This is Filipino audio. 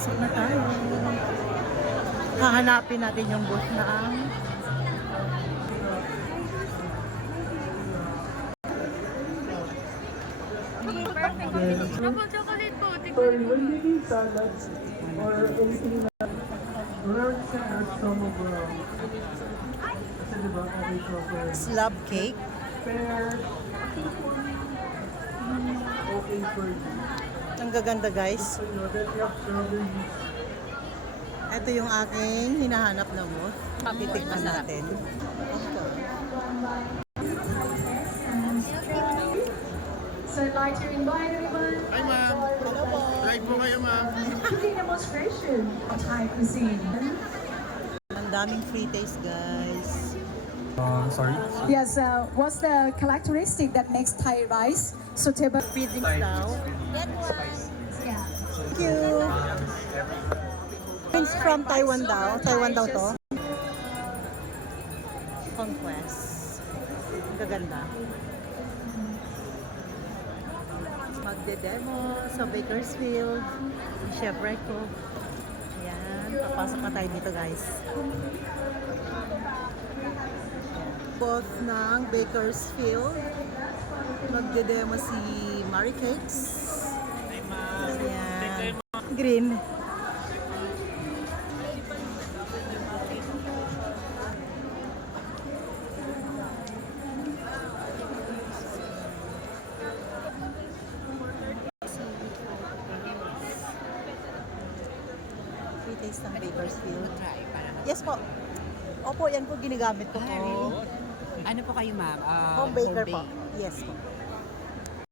Pasok na tayo. Hahanapin natin yung booth na ang Double chocolate po. Sorry, when you need salads or anything na we're sending some of kasi diba, okay ko for slab cake. fair, okay for you. Ang gaganda guys. So you know that you have strawberries. Ito yung aking hinahanap na booth. Titikman natin. So I'd like to invite everyone Hi ma'am. Live po kayo ma'am. to the demonstration of Thai cuisine. Ang daming free taste guys. Sorry? Yes, what's the characteristic that makes Thai rice suitable? Free drinks daw. Yeah. Thank you. Drinks from Taiwan daw. Taiwan daw to. Conquest. Ang gaganda. Magde-demo sa Bakersfield. Chef Reco. Ayan. Papasok na tayo dito guys. Booth ng Bakersfield. Magde-demo si Marie Cakes. Ayan. Green. Free taste ng Bakersfield. Yes po. Opo, yan po ginagamit ko po. Ano po kayo, ma'am? Home baker po. Yes po.